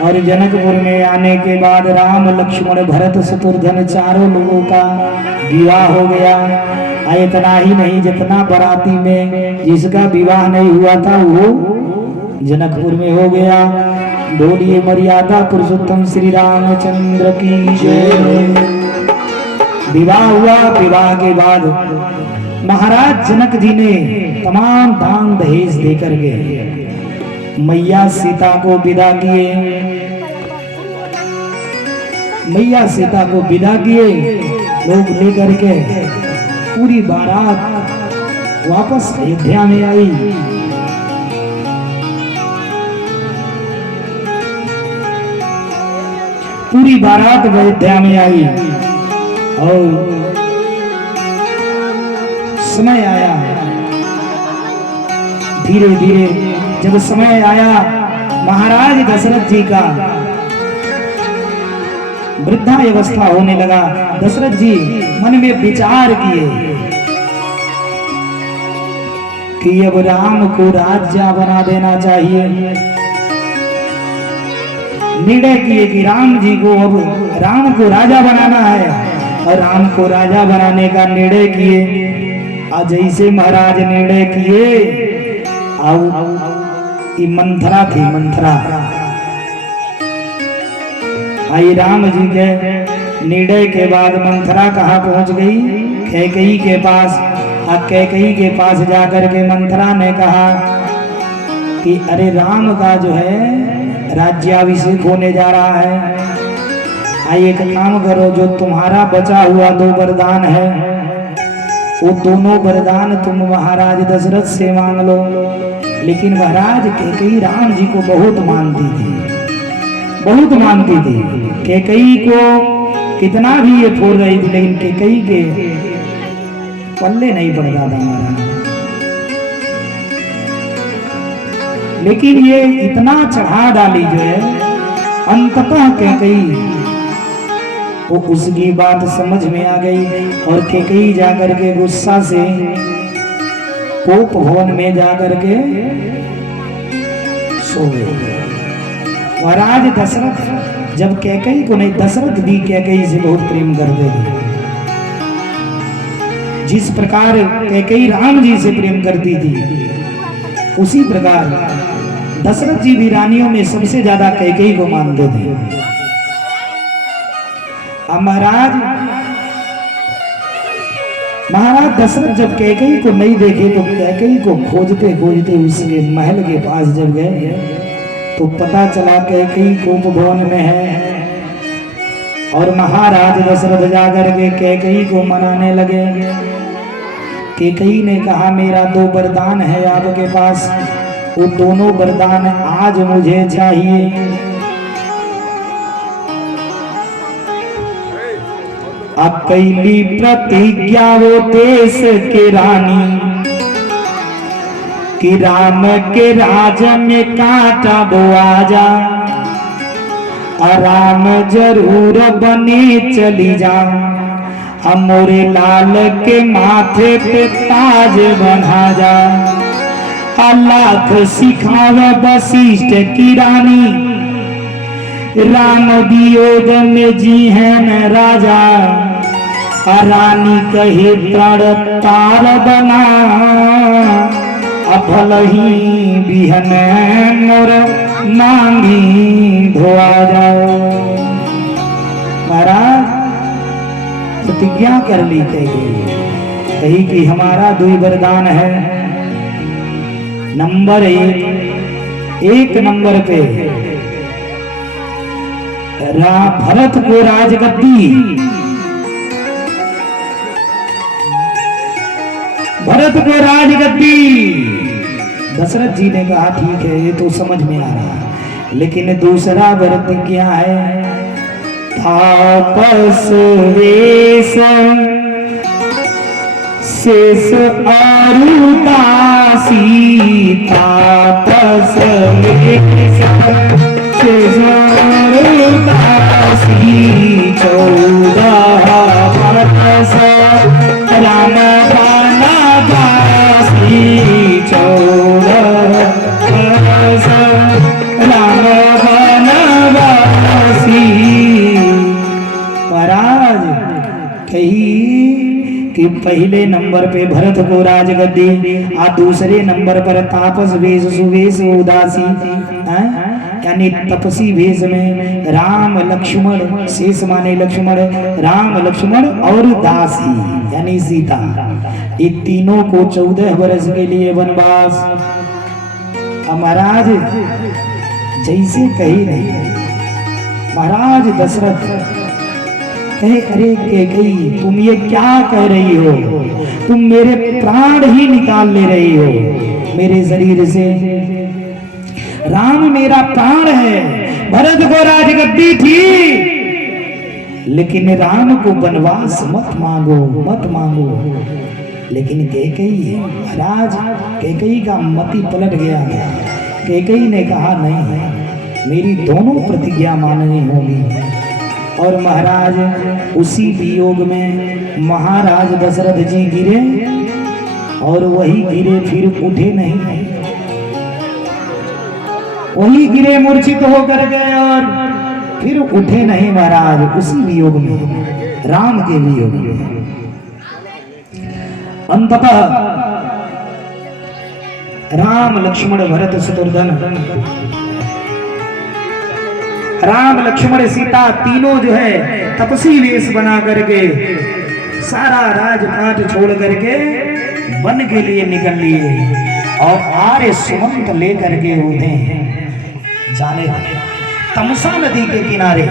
और जनकपुर में आने के बाद राम लक्ष्मण भरत शत्रुघ्न चारों लोगों का विवाह हो गया। इतना ही नहीं, जितना बाराती में जिसका विवाह नहीं हुआ था वो जनकपुर में हो गया। बोलिए मर्यादा पुरुषोत्तम श्री रामचंद्र की जय। विवाह हुआ। विवाह के बाद महाराज जनक जी ने तमाम दान दहेज देकर गए। मैया सीता को विदा किए। मैया सीता को विदा किए लोग लेकर के। पूरी बारात वापस अयोध्या में आई। पूरी बारात अयोध्या में आई और समय आया। धीरे धीरे जब समय आया महाराज दशरथ जी का वृद्धावस्था होने लगा। दशरथ जी मन में विचार किए कि अब राम को राजा बना देना चाहिए। निर्णय किए कि राम जी को अब राम को राजा बनाना है और राम को राजा बनाने का निर्णय किए। आज जैसे महाराज निर्णय किए और मंथरा थी। मंथरा आई राम जी के निर्णय के बाद मंथरा कहाँ पहुंच गई? कैकेयी के पास। कैकेयी के पास जाकर के मंथरा ने कहा कि अरे राम का जो है राज्याभिषेक होने जा रहा है। आई एक काम करो, जो तुम्हारा बचा हुआ 2 वरदान है वो दोनों वरदान तुम महाराज दशरथ से मांग लो। लेकिन महाराज कैकेयी राम जी को बहुत मानती थी, बहुत मानती थी। कैकेयी को कितना भी ये फोड़ रही थी लेकिन कैकेयी के पल्ले नहीं पड़ता था महाराज। लेकिन ये इतना चढ़ा डाली जो है अंततः कैकेयी वो उसकी बात समझ में आ गई और कैकेयी जाकर के गुस्सा से कोप भवन में जाकर के सो गए। महाराज दशरथ जब कैकेयी को नहीं, दशरथ भी कैकेयी से बहुत प्रेम करते थे। जिस प्रकार कैकेयी राम जी से प्रेम करती थी उसी प्रकार दशरथ जी भी रानियों में सबसे ज्यादा कैकेयी को मानते थे। अब महाराज दशरथ जब कैकेयी को नहीं देखे तो कैकेयी को खोजते खोजते उसके महल के पास जब गए तो पता चला कैकेयी कोप भवन में है। और महाराज दशरथ जाकर के कैकेयी को मनाने लगे। कैकेयी ने कहा मेरा 2 वरदान है आपके पास, वो दोनों वरदान आज मुझे चाहिए। अब कैली प्रतिज्ञा वो देश के रानी कि राम के राज में कांटा वो आजा और राम जरूर बने चली जा। मोरे लाल के माथे पे ताज बना जा। लाख सिखावे वशिष्ठ की रानी राम वियोग में जी है न राजा। रानी कहे प्राण तार बना भल ही बिहन मोर मांगी धोआ जाओ। महाराज प्रतिज्ञा कर ली कही कि हमारा 2 वरदान है। नंबर 1 नंबर पे भरत को राजगद्दी, भरत को राजगद्दी। दशरथ जी ने कहा ठीक है ये तो समझ में आ रहा है, लेकिन दूसरा व्रत क्या है? तापस वेश शेष अरुदासी। तापस वेश शेष अरुदासी। 14 वर्ष राम वनवासी। 14 वर्ष राम वनवासी। कि पहले नंबर पे भरत को राजगद्दी और दूसरे नंबर पर तापस वेश सुवेश उदासी यानी तपसी भेष में राम लक्ष्मण, शेष माने लक्ष्मण, राम लक्ष्मण और दासी यानी सीता, ये तीनों को 14 वर्ष के लिए वनवास। महाराज जैसे कही नहीं, महाराज दशरथ कहे अरे कैकेयी तुम ये क्या कह रही हो, तुम मेरे प्राण ही निकाल ले रही हो मेरे शरीर से। राम मेरा प्राण है, भरत को राजगद्दी थी, लेकिन राम को वनवास मत मांगो मत मांगो। लेकिन कैकेयी महाराज, कैकेयी का मति पलट गया। कैकेयी ने कहा नहीं, मेरी दोनों प्रतिज्ञा माननी होगी। और महाराज उसी वियोग में महाराज दशरथ जी गिरे और वही गिरे, फिर उठे नहीं, वही गिरे मूर्छित होकर गए और फिर उठे नहीं महाराज, उसी वियोग में, राम के वियोग में। अंततः राम लक्ष्मण भरत शत्रुघ्न, राम लक्ष्मण सीता तीनों जो है तपसी वेश बना करके सारा राजपाट छोड़ करके वन के लिए निकल लिए और आर्य सुमंत लेकर के उन्हें जाने लगे तमसा नदी के किनारे।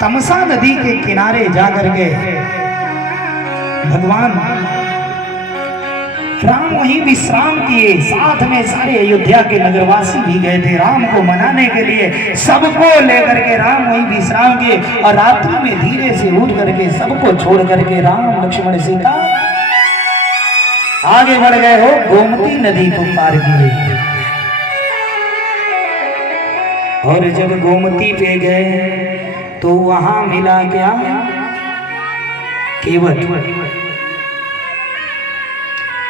तमसा नदी के किनारे जाकर के भगवान राम वहीं विश्राम किए, साथ में सारे अयोध्या के नगरवासी भी गए थे राम को मनाने के लिए। सबको लेकर के राम वहीं विश्राम किए और रात्रि में धीरे से उठ करके सबको छोड़ करके राम लक्ष्मण सीता आगे बढ़ गए हो गोमती नदी को पार किए। और जब गोमती पे गए तो वहां मिला क्या, केवट,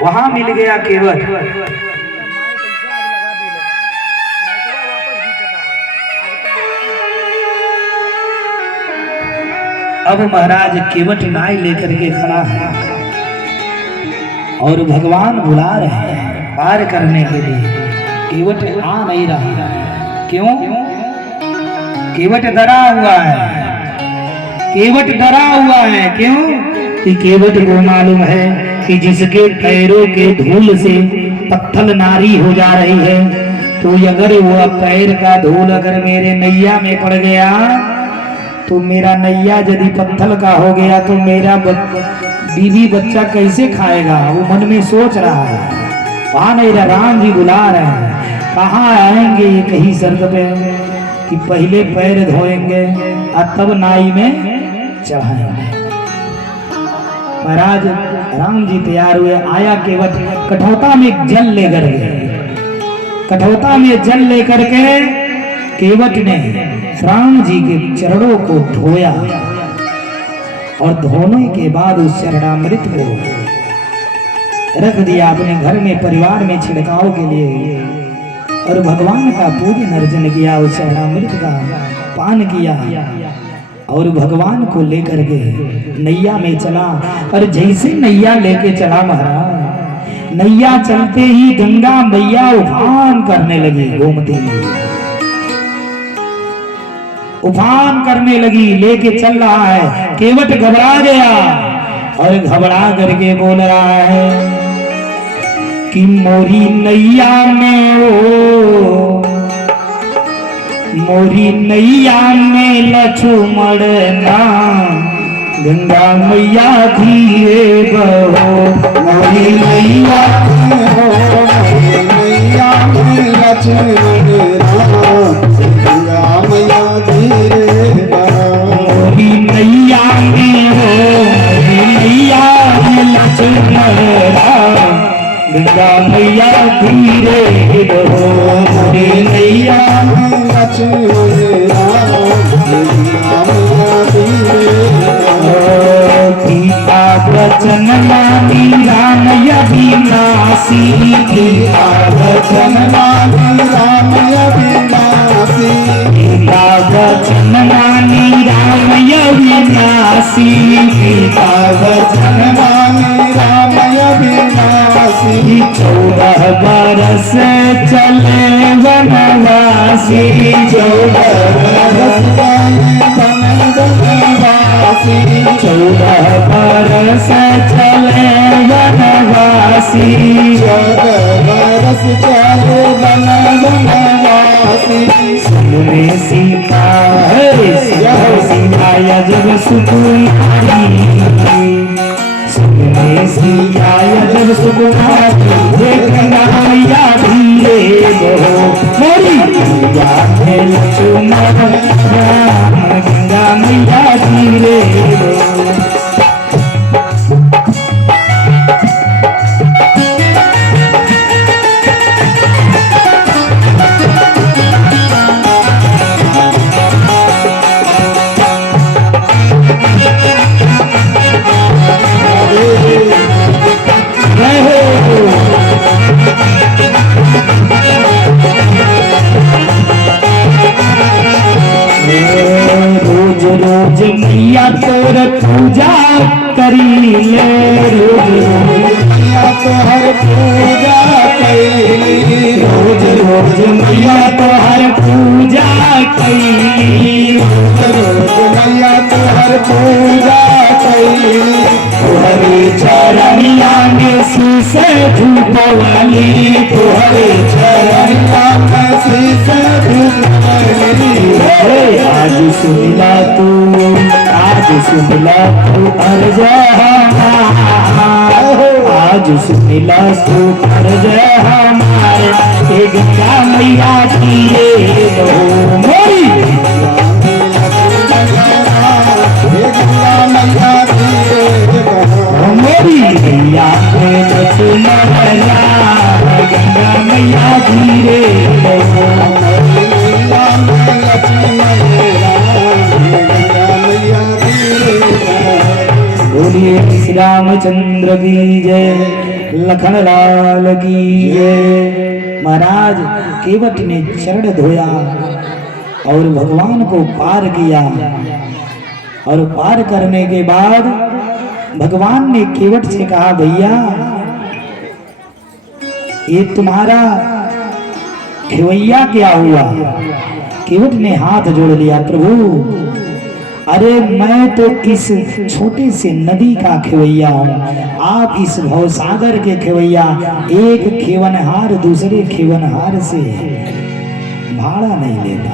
वहां मिल गया केवट। अब महाराज केवट नाई लेकर के खड़ा है और भगवान बुला रहे हैं पार करने के लिए। केवट आ नहीं रहा, क्यों? केवट डरा हुआ है, केवट डरा हुआ है। क्यों? कि केवट को मालूम है कि जिसके पैरों के धूल से पत्थर नारी हो जा रही है, तो अगर वो पैर का धूल अगर मेरे नैया में पड़ गया तो मेरा नैया यदि पत्थर का हो गया तो मेरा बीवी बच्चा कैसे खाएगा, वो मन में सोच रहा है। वहां नहीं रहा, राम जी बुला रहे हैं। कहाँ आएंगे ये कहीं शर्त पे कि पहले पैर धोएंगे और तब नाई में चढ़ाएंगे। महाराज राम जी तैयार हुए, आया केवट, कठौता में जल लेकर गए। कठौता में जल लेकर के केवट ने राम जी के चरणों को धोया और धोने के बाद उस चरणामृत को रख दिया अपने घर में परिवार में छिड़काव के लिए और भगवान का पूजन अर्चन किया, उस चरणामृत का पान किया और भगवान को लेकर के नैया में चला। और जैसे नैया लेके चला महाराज, नैया चलते ही गंगा मैया उफान करने लगी, गोमती में उफान करने लगी, लेके चल रहा है। केवट घबरा गया और घबरा करके बोल रहा है कि मोरी नैया में ओ, मोरी नैया में लक्ष्मण ना, गंगा मैया धीरे बहो। मोरी नैया में हो, नैया में लक्ष्मण ना, गंगा मैया धीरे बहो। मोरी नैया में हो, नैया में लक्ष्मण ना, गंगा मैया धीरे बहो। मोरी नैया में लक्ष्मण ना, गंगा मैया धीरे बहो। गीता वचन मानी राम अविनाशी, गीता वचन मानी राम अविनाशी, गीता वचन मानी राम अविनाशी, गीता वचन मानी वनवासी 14 बरस चले वनवासी 14 बरस वनवासी 14 बरस चले वनवासी 14 बरस चले वनवासी सुने सीता सीता जब सुकुमारी सुने सीता जब सुकुमारी गंगा मैया धीरे गो मोरी मैया है लक्ष्मण राम गंगा मैया धीरे गो रोज रोज मैया तोर पूजा करी ले रोज रोज मैया तोहर पूजा कैली रोज रोज मैया तोहर पूजा कैली रोज मैया तोहर पूजा कैली तुहरे चरनिया में शीश झुकवाली तुहरे चरनिया में शीश झुकवाली आज सुनला तू अर्ज आज सुनला तू अर्ज हमारे हे गंगा मैया की मोरी मोरी मैया गंगा मैया धीरे बोलिए श्री रामचंद्र की जय लखन लाल की जय। महाराज केवट ने चरण धोया और भगवान को पार किया और पार करने के बाद भगवान ने केवट से कहा भैया ये तुम्हारा खेवैया क्या हुआ। केवट ने हाथ जोड़ लिया प्रभु अरे मैं तो इस छोटे से नदी का खेवैया हूँ आप इस भवसागर के खेवैया। एक खेवनहार दूसरे खेवनहार से भाड़ा नहीं लेता।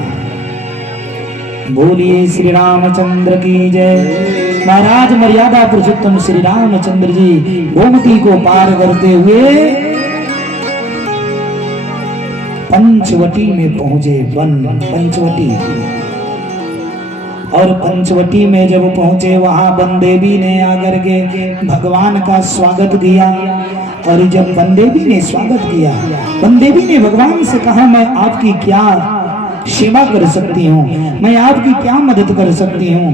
बोलिए श्री रामचंद्र की जय। महाराज मर्यादा पुरुषोत्तम श्री रामचंद्र जी गोमती को पार करते हुए पंचवटी में पहुंचे। पंचवटी और पंचवटी में जब पहुंचे वहां बनदेवी ने आकर के भगवान का स्वागत किया। और जब बनदेवी ने स्वागत किया बनदेवी ने भगवान से कहा मैं आपकी क्या सेवा कर सकती हूँ मैं आपकी क्या मदद कर सकती हूँ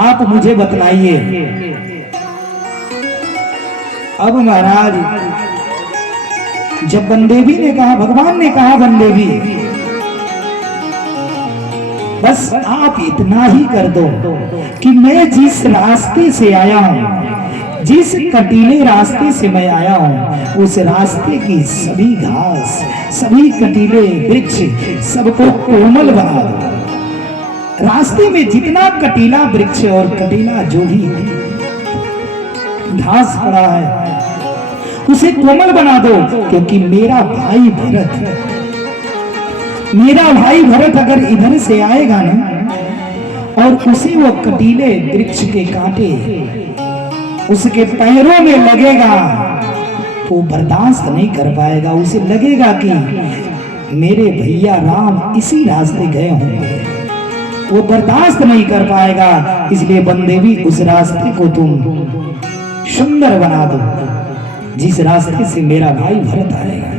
आप मुझे बतलाइए। अब महाराज जब बनदेवी ने कहा भगवान ने कहा बनदेवी बस आप इतना ही कर दो कि मैं जिस रास्ते से आया हूं जिस कटीले रास्ते से मैं आया हूं उस रास्ते की सभी घास सभी कटीले वृक्ष सबको कोमल बना दो। रास्ते में जितना कटीला वृक्ष और कटीला जो भी घास पड़ा है उसे कोमल बना दो क्योंकि मेरा भाई भरत अगर इधर से आएगा ना और उसे वो कटीले वृक्ष के कांटे उसके पैरों में लगेगा तो बर्दाश्त नहीं कर पाएगा। उसे लगेगा कि मेरे भैया राम इसी रास्ते गए होंगे वो बर्दाश्त नहीं कर पाएगा। इसलिए बनदेवी उस रास्ते को तुम सुंदर बना दो जिस रास्ते से मेरा भाई भरत आएगा।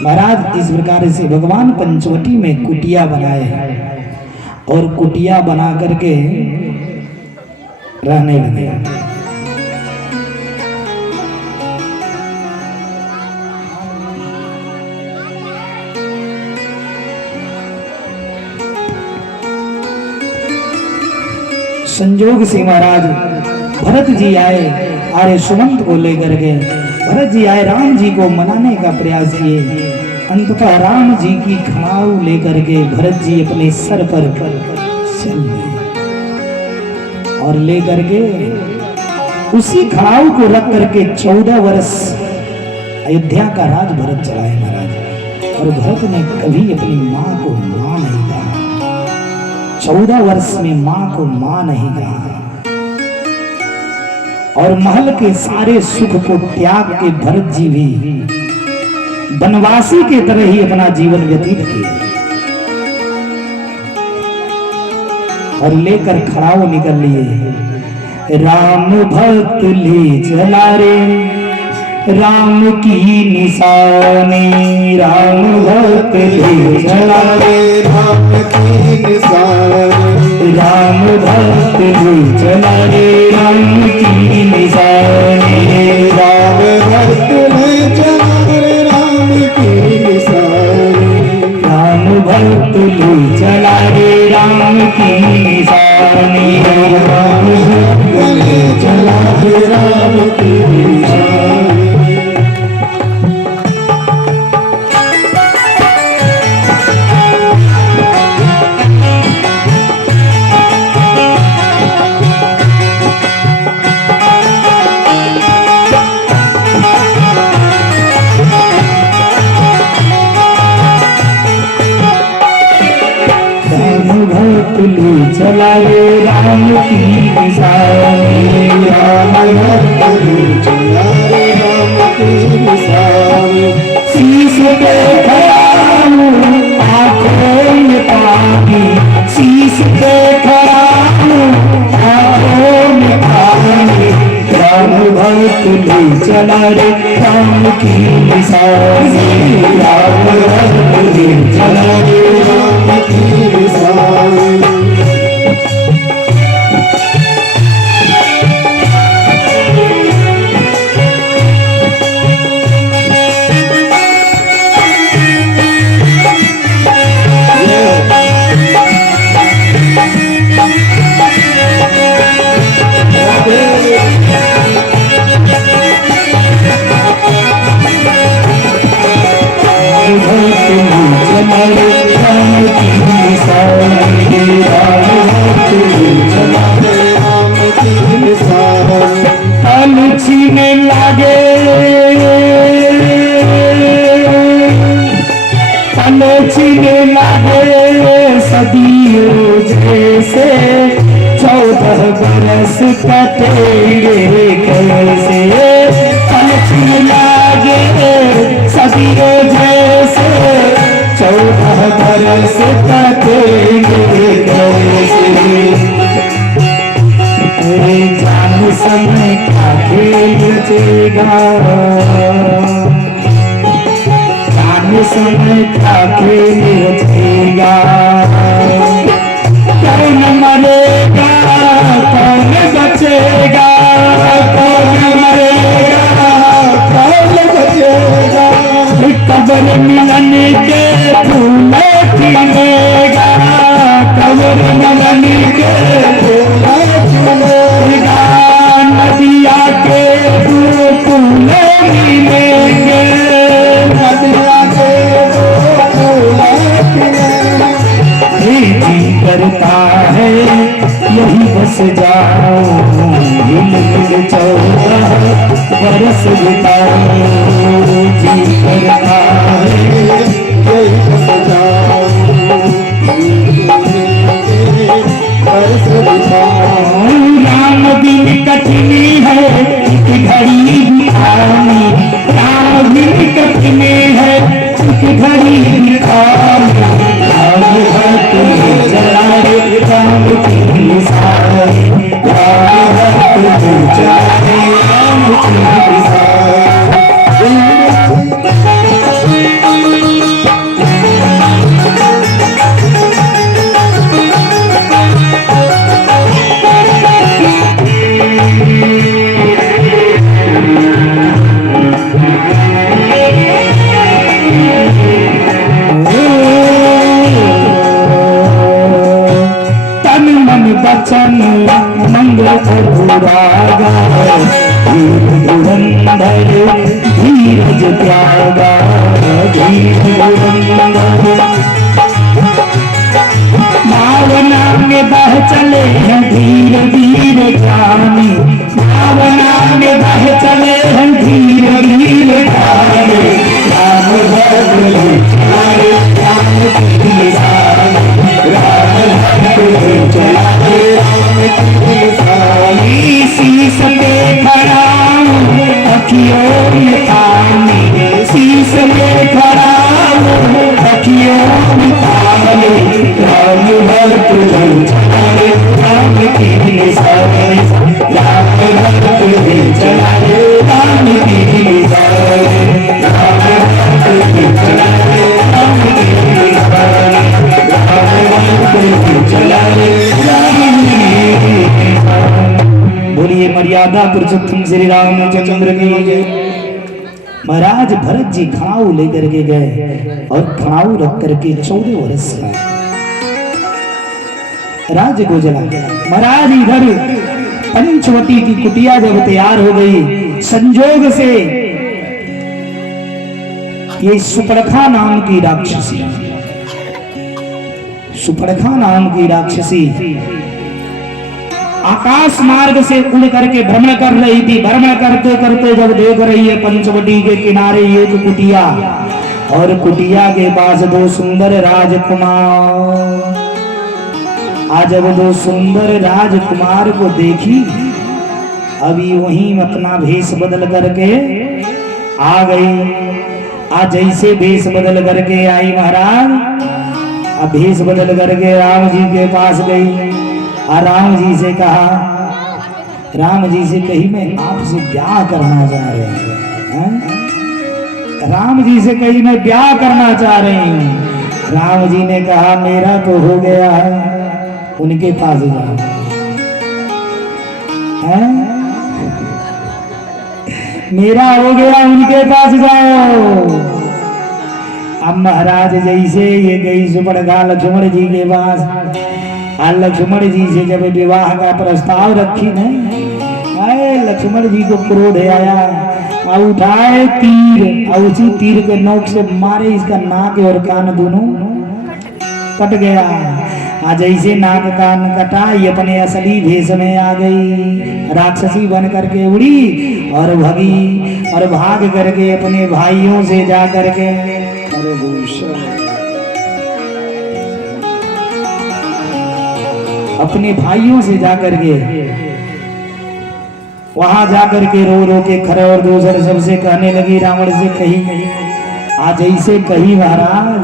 महाराज इस प्रकार से भगवान पंचवटी में कुटिया बनाए और कुटिया बना करके रहने लगे। संजोग से महाराज भरत जी आए। आर्य सुमंत को लेकर के भरत जी आए, राम जी को मनाने का प्रयास किए। अंततः राम जी की खड़ाऊ लेकर के भरत जी अपने सर पर चल गए और लेकर के उसी खड़ाऊ को रख करके 14 वर्ष अयोध्या का राज भरत चलाए महाराज। और भरत ने कभी अपनी मां को मां नहीं कहा, 14 वर्ष में मां को मां नहीं कहा। और महल के सारे सुख को त्याग के भरत जी भी वनवासी के तरह ही अपना जीवन व्यतीत किए और लेकर खड़ाऊ निकल लिए। राम भक्त ले चला रे राम की निशानी, राम भक्त ले चला रे राम की निशानी, राम भक्त ले चला रे राम की निशानी, राम भक्त ले चला रे राम की निशानी, राम भक्त ले चला रे राम की निशानी, राम भक्त ले चला रे राम की निशानी। ले चला रे राम की निशानी, राम भक्त ले चला रे राम की निशानी, शीश पे खड़ा हूँ आँखों में पानी, शीश पे खड़ा हूँ आँखों में पानी, राम भक्त ले चला रे राम की निशानी, राम भक्त ले चला रे राम की निशानी। छीने लागे तने छीने लागे सदियों जैसे 14 बरस कटेंगे कैसे, तने छीने लागे सदियों जैसे 14 बरस कटेंगे कैसे। जान समय का खेल रचेगा, जान समय का खेल रचेगा, कौन मरेगा कौन बचेगा, कौन मरेगा कौन बचेगा, कब्र मिलन के फूल खिलेगा, कब्र मिलन के फूल खिलेगा, नदिया के फूल मिलेंगे, नदिया के फूल खिलेंगे। जी करता है यही बस जाओ, हिल मिल 14 बरस बिताओ, जी करता है यही बस जाओ, बरस बिताओ। राम दिन कठिनी है एक घड़ी भी आनी, राम दिन कठिनी है एक घड़ी भी आनी, राम भक्त ले चला रे राम की निशानी, राम भक्त ले चला रे राम की निशानी। वचन मंगल अनुरागा धुरंधर धीरज त्यागा, धीर धुरंधर। भावना में बह चले हैं धीर धीर जाने, भावना में बह चले हैं धीर धीर जाने। राम भद्र चलाए राम की सारे, राम भद्र चलाए राम की सारे। शीश पे खड़ा हूँ अखियों में ताने, शीश पे खड़ा हूँ अखियों में ताने। राम भक्त चलाए राम की सारे, राम भक्त चलाए राम की सारे, राम भक्त चलाए राम की सारे, राम भक्त चलाए राम की सारे। बोलिए मर्यादा पुरुषोत्तम श्री रामचंद्र की जय। महाराज भरत जी खड़ाऊ लेकर के गए और खड़ाऊ रख करके 14 वर्ष का राज्य को जला। महाराज इधर पंचवटी की कुटिया जब तैयार हो गई, संजोग से ये सुपर्णखा नाम की राक्षसी, सुपर्णखा नाम की राक्षसी आकाश मार्ग से उड़ करके भ्रमण कर रही थी। भ्रमण करते करते जब देख रही है पंचवटी के किनारे एक कुटिया, और कुटिया के पास 2 सुंदर राजकुमार। आज जब 2 सुंदर राजकुमार को देखी, अभी वहीं अपना भेष बदल करके आ गई। आज जैसे भेष बदल करके आई महाराज, अब भेष बदल करके राम जी के पास गई और राम जी से कहा, राम जी से कही मैं आपसे ब्याह करना चाह रही हूँ। राम जी से कही मैं ब्याह करना चाह रही हूँ। राम जी ने कहा मेरा तो हो गया है, उनके पास जाओ। मेरा हो गया, उनके पास जाओ। अब महाराज जैसे ये गई सुपर्णखा लक्ष्मण जी के पास, लक्ष्मण जी से जब विवाह का प्रस्ताव रखी न, लक्ष्मण जी को क्रोध आया, उठाए तीर और उसी तीर के नोक से मारे, इसका नाक और कान दोनों कट गया। आज जैसे नाक कान कटा, ये अपने असली भेष में आ गई, राक्षसी बन करके उड़ी और भगी और भाग करके अपने भाइयों से जा करके, अरे अपने भाइयों से जाकर के वहां जाकर के रो रो के खरे और दूसरे सबसे कहने लगी, रावण से कही आज ऐसे कही महाराज।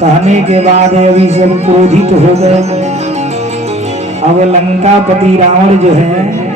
कहने के बाद अभी सब क्रोधित हो गए। अब लंकापति रावण जो है